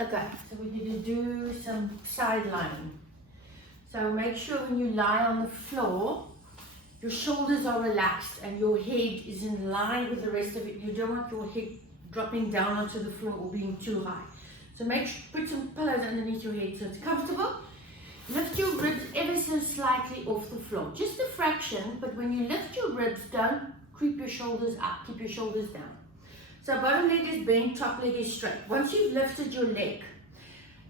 Okay, so we need to do some side lying. So make sure when you lie on the floor, your shoulders are relaxed and your head is in line with the rest of it. You don't want your head dropping down onto the floor or being too high. So put some pillows underneath your head so it's comfortable. Lift your ribs ever so slightly off the floor. Just a fraction, but when you lift your ribs, don't creep your shoulders up. Keep your shoulders down. So bottom leg is bent, top leg is straight. Once you've lifted your leg,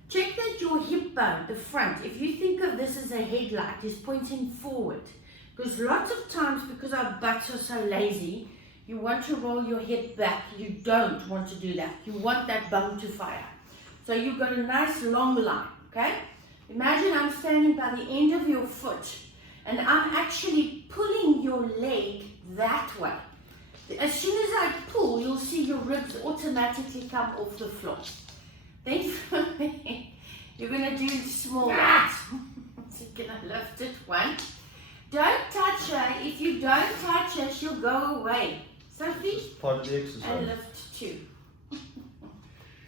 check that your hip bone, the front, if you think of this as a headlight, is pointing forward. Because lots of times, because our butts are so lazy, you want to roll your head back. You don't want to do that. You want that bum to fire. So you've got a nice long line, okay? Imagine I'm standing by the end of your foot and I'm actually pulling your leg that way. As soon as I pull, you'll see your ribs automatically come off the floor. Then you're going to do small ones. So you're going to lift it, one. Don't touch her. If you don't touch her, she'll go away. Sophie? Part of the exercise. And lift 2.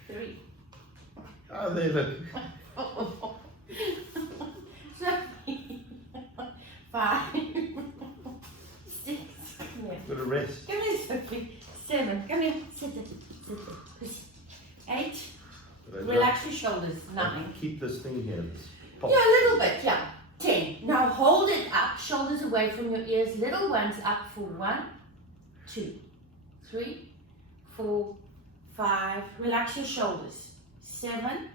3. Oh, there, look. 5, 6, Got a rest. come here, Sophie. 7, come here, sit it, 8, relax your shoulders, 9. Keep this thing here. This pop. Yeah, a little bit, yeah. 10. Now hold it up, shoulders away from your ears, little ones up for 1, 2, 3, 4, 5. Relax your shoulders. 7,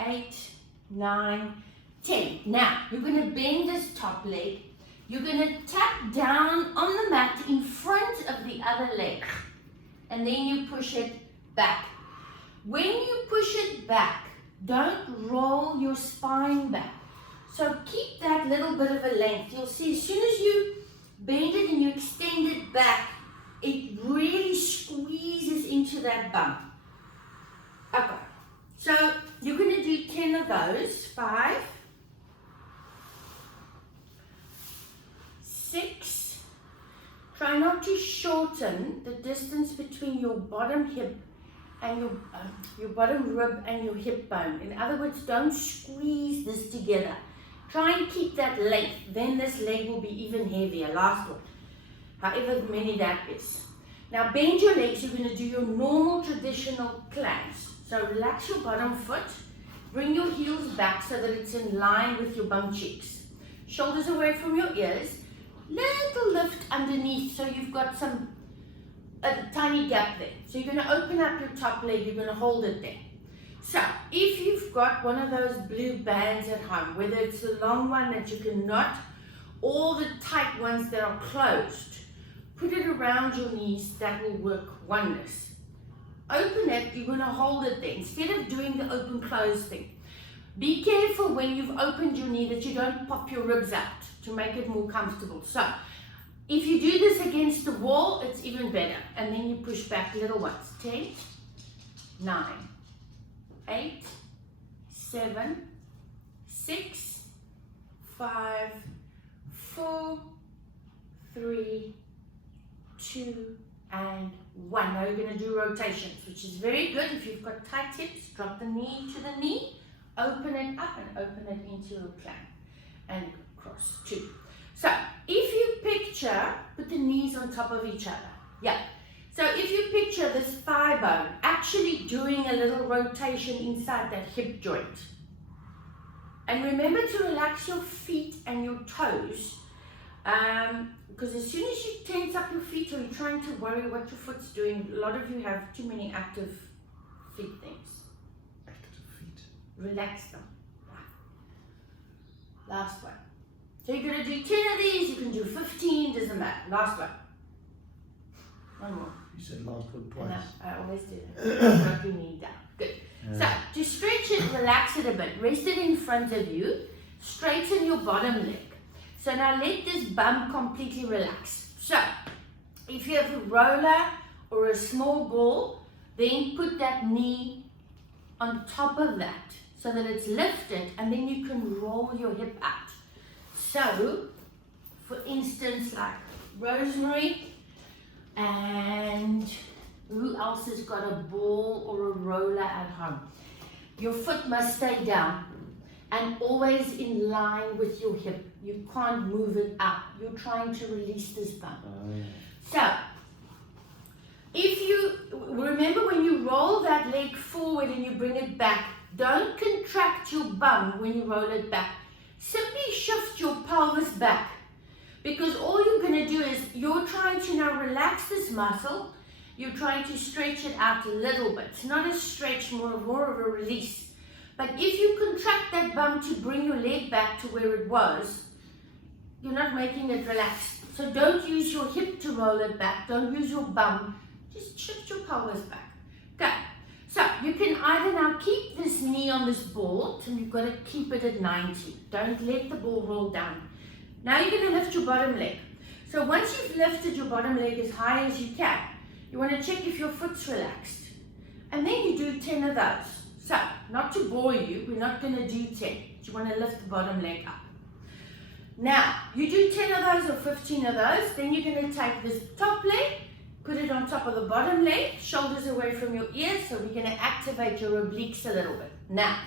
8, 9, 10. Now, you're going to bend this top leg. You're going to tap down on the mat in front of the other leg. And then you push it back. When you push it back, don't roll your spine back. So keep that little bit of a length. You'll see as soon as you bend it and you extend it back, it really squeezes into that bump. Okay. So you're going to do 10 of those. 5, 6. Try not to shorten the distance between your bottom hip and your bottom rib and your hip bone. In other words, don't squeeze this together. Try and keep that length. Then this leg will be even heavier. Last one. However many that is. Now bend your legs. You're going to do your normal traditional planks. So relax your bottom foot. Bring your heels back so that it's in line with your bum cheeks. Shoulders away from your ears. Little lift underneath so you've got a tiny gap there. So you're going to open up your top leg. You're going to hold it there. So if you've got one of those blue bands at home, whether it's the long one that you can knot or the tight ones that are closed, put it around your knees. That will work wonders. Open it, you're going to hold it there. Instead of doing the open-close thing, be careful when you've opened your knee that you don't pop your ribs out to make it more comfortable. So, if you do this against the wall, it's even better. And then you push back little ones. 10, 9, 8, 7, 6, 5, 4, 3, 2, and 1. Now you're going to do rotations, which is very good. If you've got tight hips, drop the knee to the knee, open it up and open it into a plank and cross 2. So if you picture, put the knees on top of each other. Yeah. So if you picture this thigh bone actually doing a little rotation inside that hip joint. And remember to relax your feet and your toes. Because as soon as you tense up your feet or you're trying to worry what your foot's doing, a lot of you have too many active feet things. Active feet. Relax them. Last one. So you're going to do 10 of these, you can do 15, doesn't matter. Last one. One more. You said last one twice. I always do that. Drop your knee down. Good. So to stretch it, relax it a bit. Rest it in front of you. Straighten your bottom leg. So now let this bum completely relax. So if you have a roller or a small ball, then put that knee on top of that so that it's lifted and then you can roll your hip out. So, for instance, like Rosemary, and who else has got a ball or a roller at home? your foot must stay down and always in line with your hip. You can't move it up. You're trying to release this bum. So, if you remember when you roll that leg forward and you bring it back, don't contract your bum when you roll it back. Simply shift your pelvis back, because all you're going to do is you're trying to now relax this muscle. You're trying to stretch it out a little bit. It's not a stretch, more of a release. But if you contract that bum to bring your leg back to where it was, you're not making it relaxed. So don't use your hip to roll it back. Don't use your bum. Just shift your pelvis back. Okay. So you can either now keep this knee on this board, and you've got to keep it at 90. Don't let the ball roll down. Now you're going to lift your bottom leg. So once you've lifted your bottom leg as high as you can, you want to check if your foot's relaxed. And then you do 10 of those. So, not to bore you, we're not going to do 10. But you want to lift the bottom leg up. Now, you do 10 of those or 15 of those, then you're going to take this top leg, put it on top of the bottom leg, shoulders away from your ears, so we're going to activate your obliques a little bit. Now,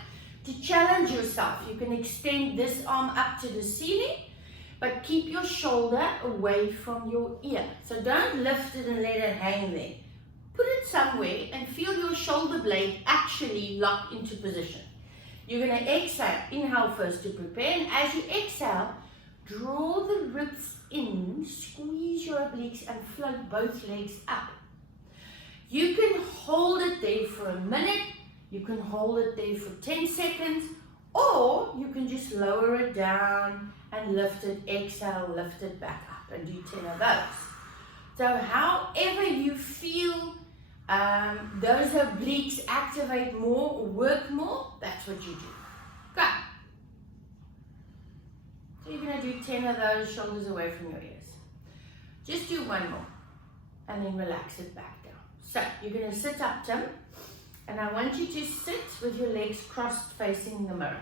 to challenge yourself, you can extend this arm up to the ceiling, but keep your shoulder away from your ear. So don't lift it and let it hang there. Put it somewhere and feel your shoulder blade actually lock into position. You're going to exhale. Inhale first to prepare, and as you exhale, draw the ribs in, squeeze your obliques and float both legs up. You can hold it there for a minute, you can hold it there for 10 seconds, or you can just lower it down and lift it, exhale, lift it back up and do 10 of those. So however you feel those obliques activate more or work more, that's what you do. Go. So you're going to do 10 of those, shoulders away from your ears. Just do one more and then relax it back down. So you're going to sit up, Tim, and I want you to sit with your legs crossed facing the mirror.